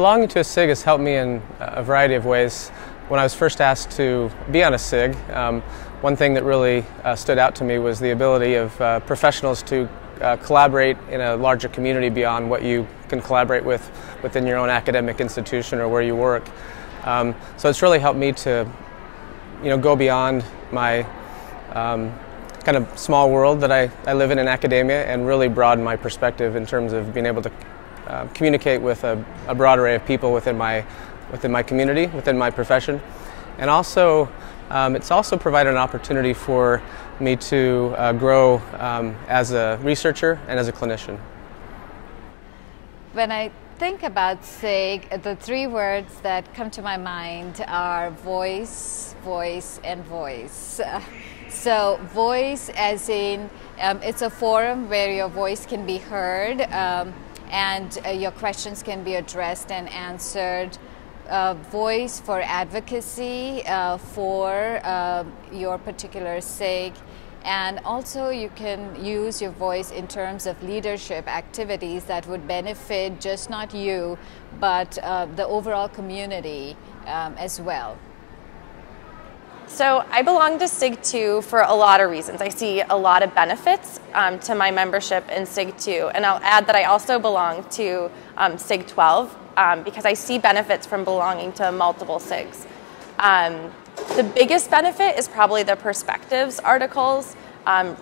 Belonging to a SIG has helped me in a variety of ways. When I was first asked to be on a SIG, one thing that really stood out to me was the ability of professionals to collaborate in a larger community beyond what you can collaborate with within your own academic institution or where you work. So it's really helped me to, go beyond my kind of small world that I live in academia and really broaden my perspective in terms of being able to communicate with a broad array of people within my community, within my profession. And also, it's also provided an opportunity for me to grow as a researcher and as a clinician. When I think about SIG, the three words that come to my mind are voice, voice, and voice. So voice as in it's a forum where your voice can be heard and your questions can be addressed and answered. Voice for advocacy for your particular SIG, and also you can use your voice in terms of leadership activities that would benefit just not you but the overall community as well. So I belong to SIG-2 for a lot of reasons. I see a lot of benefits to my membership in SIG-2, and I'll add that I also belong to SIG-12 because I see benefits from belonging to multiple SIGs. The biggest benefit is probably the perspectives articles.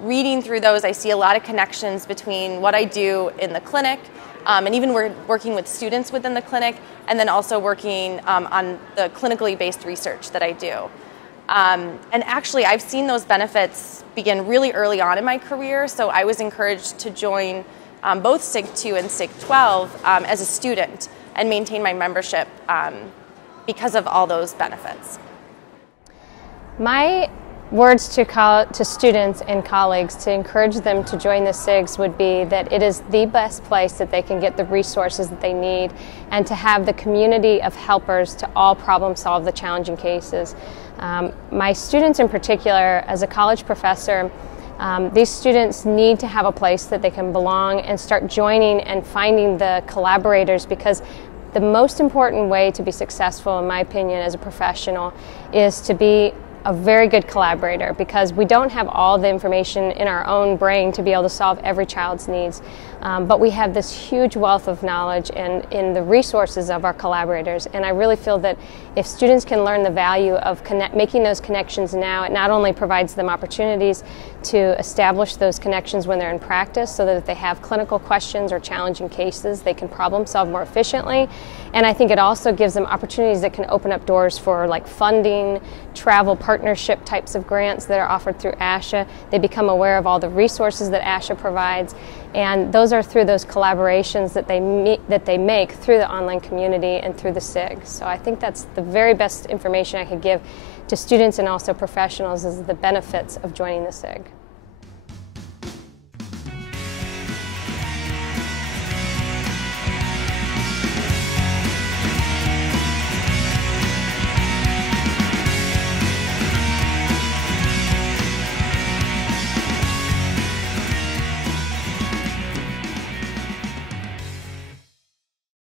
Reading through those, I see a lot of connections between what I do in the clinic and even working with students within the clinic, and then also working on the clinically based research that I do. And actually, I've seen those benefits begin really early on in my career, so I was encouraged to join both SIG-2 and SIG-12 as a student and maintain my membership because of all those benefits. My words to students and colleagues to encourage them to join the SIGs would be that it is the best place that they can get the resources that they need and to have the community of helpers to all problem solve the challenging cases. My students in particular, as a college professor, these students need to have a place that they can belong and start joining and finding the collaborators, because the most important way to be successful, in my opinion, as a professional is to be a very good collaborator, because we don't have all the information in our own brain to be able to solve every child's needs. But we have this huge wealth of knowledge and in the resources of our collaborators. And I really feel that if students can learn the value of making those connections now, it not only provides them opportunities to establish those connections when they're in practice, so that if they have clinical questions or challenging cases, they can problem solve more efficiently. And I think it also gives them opportunities that can open up doors for like funding, travel partnership types of grants that are offered through ASHA. They become aware of all the resources that ASHA provides, and those are through those collaborations that they make through the online community and through the SIG. So I think that's the very best information I could give to students and also professionals, is the benefits of joining the SIG.